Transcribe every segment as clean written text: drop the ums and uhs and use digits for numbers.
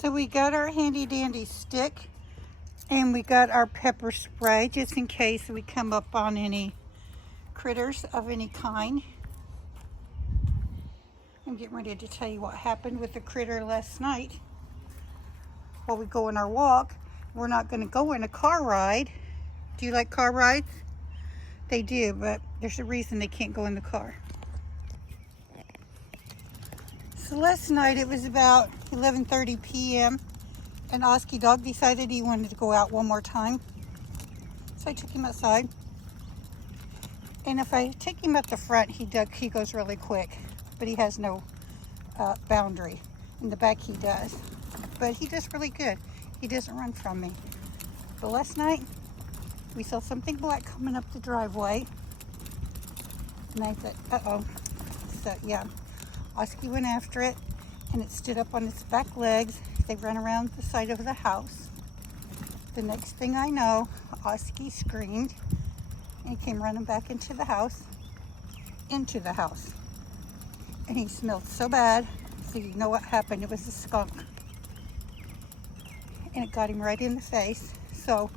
So we got our handy dandy stick and we got our pepper spray just in case we come up on any critters of any kind. I'm getting ready to tell you what happened with the critter last night while we go on our walk. We're not going to go in a car ride. Do you like car rides? They do, but there's a reason they can't go in the car. So last night it was about 11:30 p.m. and Oski dog decided he wanted to go out one more time. So I took him outside. And if I take him up the front, he goes really quick, but he has no boundary. In the back he does, but he does really good. He doesn't run from me. But last night we saw something black coming up the driveway, and I thought, uh-oh. So yeah, Oski went after it, and it stood up on its back legs. They ran around the side of the house. The next thing I know, Oski screamed and he came running back into the house. And he smelled so bad, so you know what happened. It was a skunk. And it got him right in the face. So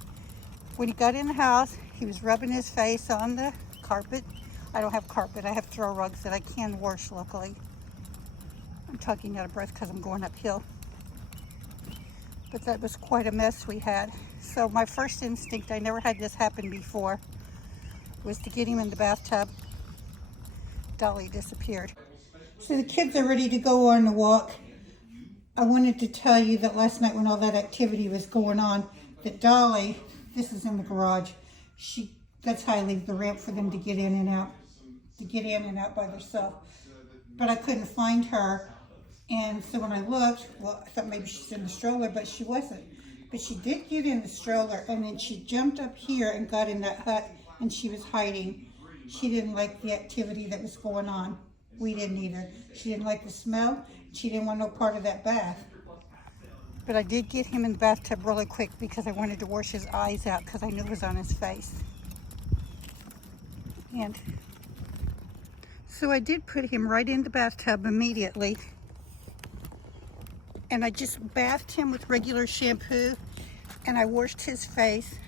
when he got in the house, he was rubbing his face on the carpet. I don't have carpet, I have throw rugs that I can wash, luckily. I'm talking out of breath because I'm going uphill. But that was quite a mess we had. So my first instinct, I never had this happen before, was to get him in the bathtub. Dolly disappeared. So the kids are ready to go on the walk. I wanted to tell you that last night when all that activity was going on, that Dolly, this is in the garage, that's how I leave the ramp for them to get in and out by themselves. But I couldn't find her. And so when I looked, well, I thought maybe she's in the stroller, but she wasn't. But she did get in the stroller, and then she jumped up here and got in that hut, and she was hiding. She didn't like the activity that was going on. We didn't either. She didn't like the smell. She didn't want no part of that bath. But I did get him in the bathtub really quick because I wanted to wash his eyes out because I knew it was on his face. And so I did put him right in the bathtub immediately. And I just bathed him with regular shampoo, and I washed his face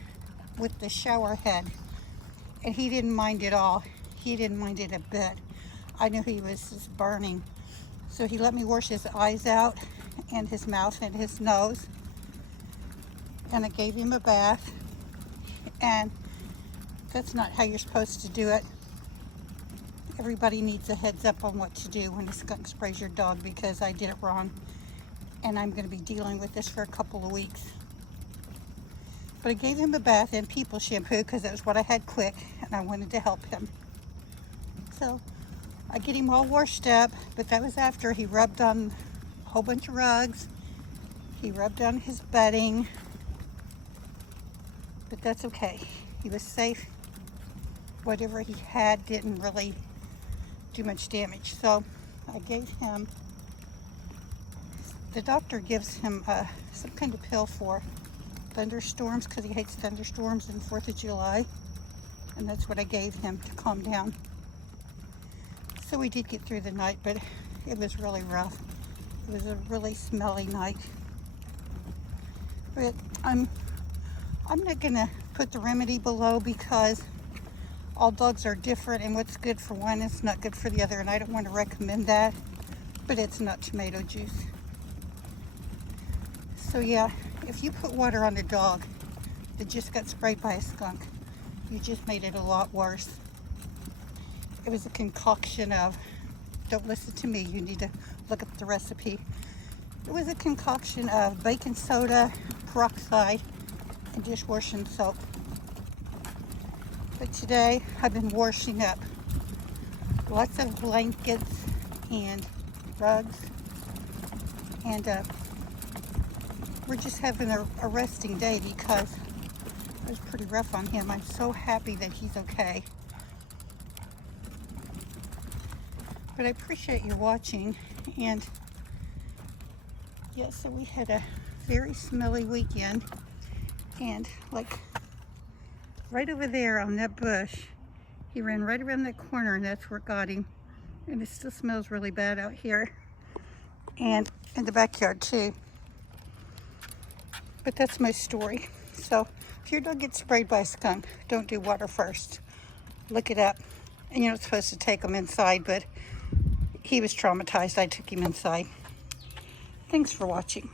with the shower head. And he didn't mind at all. He didn't mind it a bit. I knew he was just burning. So he let me wash his eyes out and his mouth and his nose. And I gave him a bath. And that's not how you're supposed to do it. Everybody needs a heads up on what to do when a skunk sprays your dog, because I did it wrong. And I'm going to be dealing with this for a couple of weeks. But I gave him a bath and people shampoo because that was what I had quick, and I wanted to help him. So I get him all washed up, but that was after he rubbed on a whole bunch of rugs. He rubbed on his bedding, but that's okay. He was safe. Whatever he had didn't really do much damage. So I gave him, the doctor gives him some kind of pill for thunderstorms because he hates thunderstorms and 4th of July. And that's what I gave him to calm down. So we did get through the night, but it was really rough. It was a really smelly night. But I'm not gonna put the remedy below because all dogs are different, and what's good for one is not good for the other, and I don't want to recommend that, but it's not tomato juice. So yeah, if you put water on a dog that just got sprayed by a skunk, you just made it a lot worse. It was a concoction of, don't listen to me, you need to look up the recipe. It was a concoction of baking soda, peroxide, and dishwashing soap. But today I've been washing up lots of blankets and rugs, and we're just having a resting day because it was pretty rough on him. I'm so happy that he's okay. But I appreciate you watching. And yeah, so we had a very smelly weekend, and like right over there on that bush, he ran right around that corner, and that's where it got him. And it still smells really bad out here and in the backyard too. But that's my story. So if your dog gets sprayed by a skunk, don't do water first. Look it up. And you're not supposed to take him inside, but he was traumatized. I took him inside. Thanks for watching.